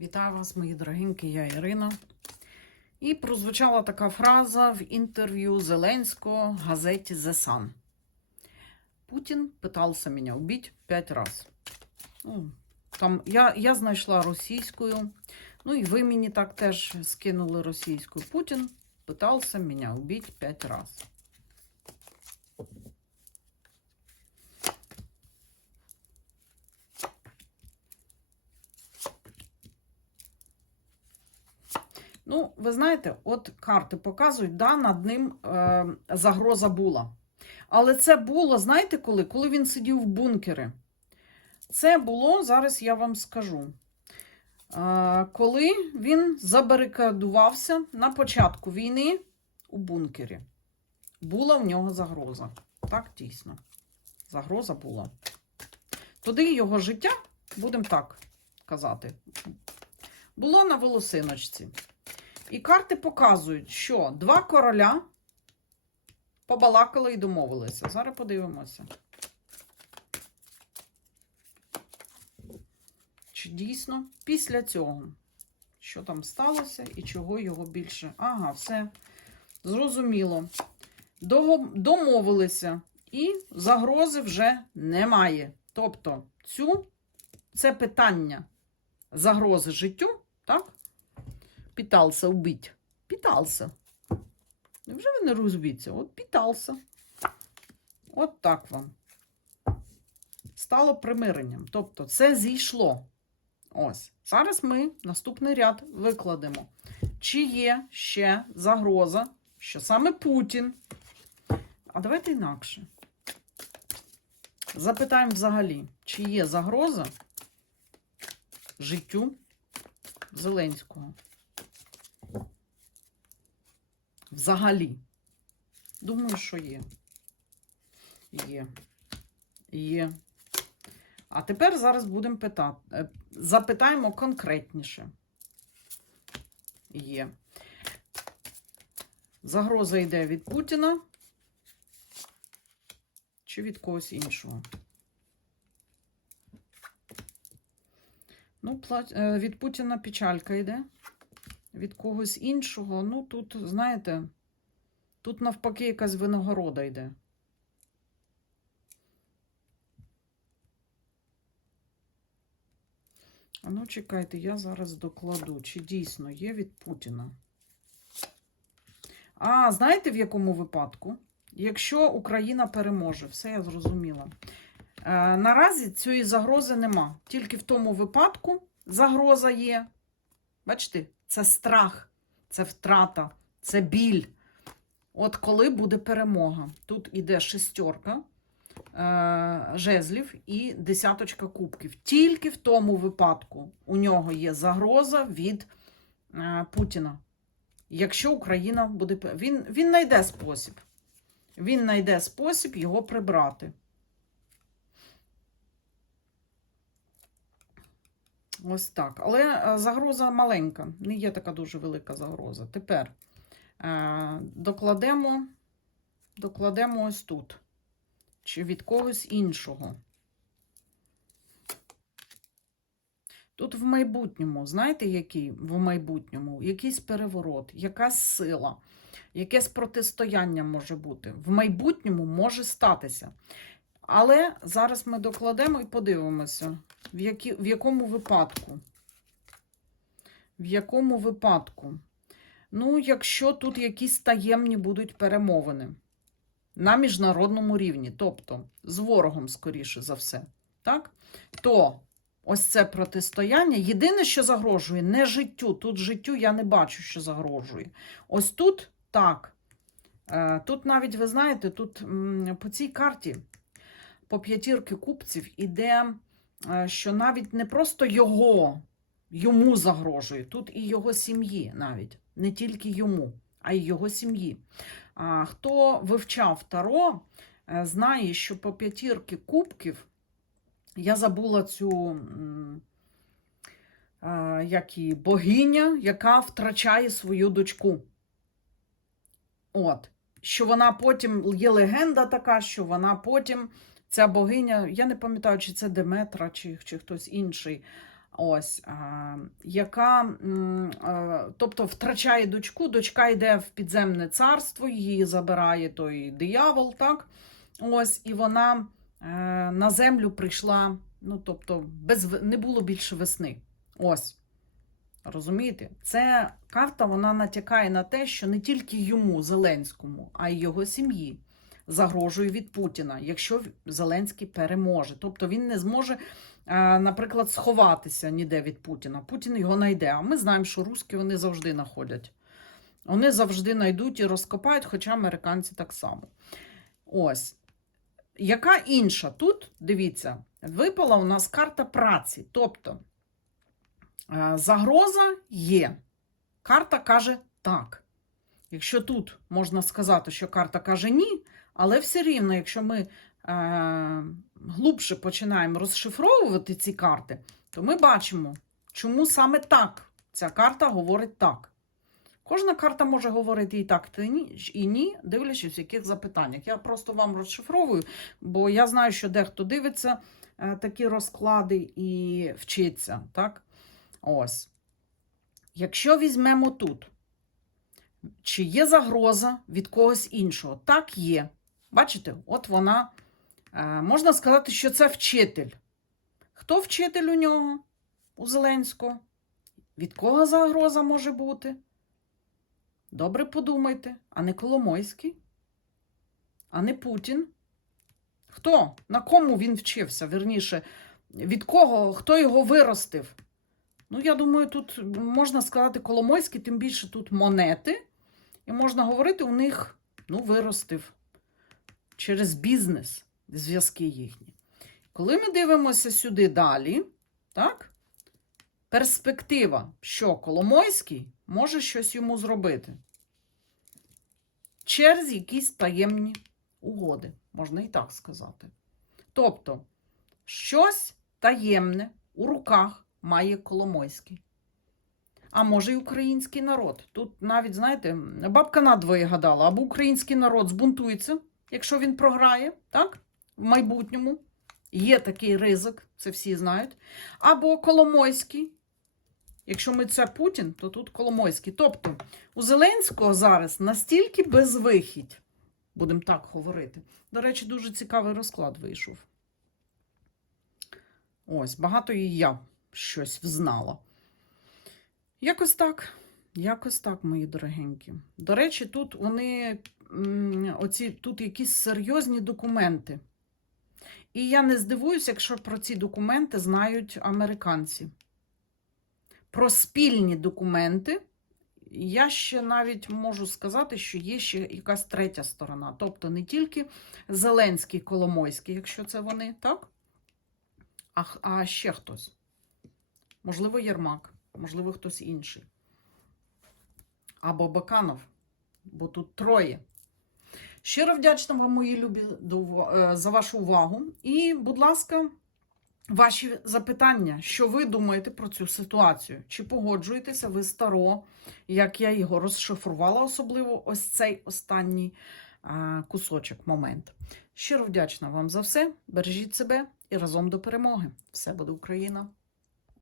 Вітаю вас, мої дорогенькі, я Ірина. І прозвучала така фраза в інтерв'ю Зеленського газеті The Sun. Путін питався мене убити п'ять разів. Ну, там, я, я знайшла російською, ну і ви мені так теж скинули російською. Путін питався мене убити п'ять разів. Ну, ви знаєте, от карти показують, да, над ним е, загроза була. Але це було, знаєте коли? Коли він сидів в бункері. Це було, зараз я вам скажу. Е, коли він забарикадувався на початку війни у бункері. Була в нього загроза. Так, дійсно. Загроза була. Тоді його життя, будемо так казати, було на волосиночці. І карти показують, що два короля побалакали і домовилися. Зараз подивимося. Чи дійсно після цього, що там сталося і чого його більше? Ага, все зрозуміло. Домовилися, і загрози вже немає. Тобто, цю, це питання загрози життю, так? Питался убить. Питался. Невже ви не розумієте? От питался. От так вам. Стало примиренням. Тобто це зійшло. Ось. Зараз ми наступний ряд викладемо. Чи є ще загроза, що саме Путін. А давайте інакше. Запитаємо взагалі, чи є загроза життю Зеленського. Взагалі. Думаю, що є. Є. Є. А тепер зараз будемо питати. е, Запитаємо конкретніше. Є. Загроза йде від Путіна чи від когось іншого? Ну, е, від Путіна печалька йде від когось іншого. Ну, тут, знаєте, тут навпаки якась винагорода йде. А ну, чекайте, я зараз докладу, чи дійсно є від Путіна. А, знаєте, в якому випадку? Якщо Україна переможе, все я зрозуміла. Е, наразі цієї загрози нема. Тільки в тому випадку загроза є. Бачите, це страх, це втрата, це біль. От коли буде перемога. Тут іде шестерка е, жезлів і десяточка кубків. Тільки в тому випадку у нього є загроза від е, Путіна. Якщо Україна буде. Він, він знайде спосіб. Він знайде спосіб його прибрати. Ось так. Але е, загроза маленька, не є така дуже велика загроза. Тепер е, докладемо, докладемо ось тут. Чи від когось іншого. Тут в майбутньому, знаєте, який в майбутньому? Якийсь переворот, якась сила, якесь протистояння може бути. В майбутньому може статися. Але зараз ми докладемо і подивимося, в, які, в якому випадку. В якому випадку? Ну, якщо тут якісь таємні будуть перемовини на міжнародному рівні, тобто з ворогом, скоріше за все, так? то ось це протистояння. Єдине, що загрожує, не життю. Тут життю я не бачу, що загрожує. Ось тут так. Е, Тут навіть, ви знаєте, тут по цій карті по п'ятірки купців іде, е, що навіть не просто його, йому загрожує, тут і його сім'ї навіть, не тільки йому, а й його сім'ї. Хто вивчав Таро, е, знає, що по п'ятірки кубків я забула цю е, як і богиня, яка втрачає свою дочку. От. Що вона потім є легенда така, що вона потім ця богиня, я не пам'ятаю, чи це Деметра, чи, чи хтось інший. Ось, яка тобто втрачає дочку, дочка йде в підземне царство, її забирає той диявол, так? Ось, і вона е, на землю прийшла, ну, тобто, без, не було більше весни. Ось. Розумієте? Це карта вона натякає на те, що не тільки йому, Зеленському, а й його сім'ї загрожує від Путіна, якщо Зеленський переможе. Тобто він не зможе, наприклад, сховатися ніде від Путіна. Путін його знайде. А ми знаємо, що русські вони завжди знаходять. Вони завжди знайдуть і розкопають, хоча американці так само. Ось. Яка інша? Тут, дивіться, випала у нас карта праці. Тобто загроза є. Карта каже так. Якщо тут можна сказати, що карта каже ні, але все рівно, якщо ми е, глубше починаємо розшифровувати ці карти, то ми бачимо, чому саме так ця карта говорить так. Кожна карта може говорити і так, і ні, дивлячись, в яких запитаннях. Я просто вам розшифровую, бо я знаю, що дехто дивиться е, такі розклади і вчиться. Так? Ось. Якщо візьмемо тут, чи є загроза від когось іншого? Так є. Бачите, от вона, е, можна сказати, що це вчитель. Хто вчитель у нього? У Зеленського? Від кого загроза може бути? Добре подумайте, а не Коломойський, а не Путін. Хто? На кому він вчився? Верніше, від кого, хто його виростив? Ну, я думаю, тут можна сказати Коломойський, тим більше тут монети. І можна говорити, у них ну, виростив через бізнес зв'язки їхні. Коли ми дивимося сюди далі, так, перспектива, що Коломойський може щось йому зробити через якісь таємні угоди, можна і так сказати. Тобто, щось таємне у руках має Коломойський. А може, і український народ. Тут навіть, знаєте, бабка надвоє гадала, або український народ збунтується, якщо він програє, так? В майбутньому. Є такий ризик, це всі знають. Або Коломойський. Якщо ми це Путін, то тут Коломойський. Тобто у Зеленського зараз настільки безвихідь, будемо так говорити. До речі, дуже цікавий розклад вийшов. Ось, багато і я щось взнала. Якось так. Якось так, мої дорогенькі. До речі, тут вони оці, тут якісь серйозні документи. І я не здивуюся, якщо про ці документи знають американці. Про спільні документи. Я ще навіть можу сказати, що є ще якась третя сторона. Тобто не тільки Зеленський, Коломойський, якщо це вони, так? А, а ще хтось. Можливо, Єрмак, можливо, хтось інший. Або Баканов, бо тут троє. Щиро вдячна вам, мої любі, е, за вашу увагу. І, будь ласка, ваші запитання, що ви думаєте про цю ситуацію? Чи погоджуєтеся ви старо, як я його розшифрувала, особливо ось цей останній кусочок, момент. Щиро вдячна вам за все. Бережіть себе і разом до перемоги. Все буде Україна!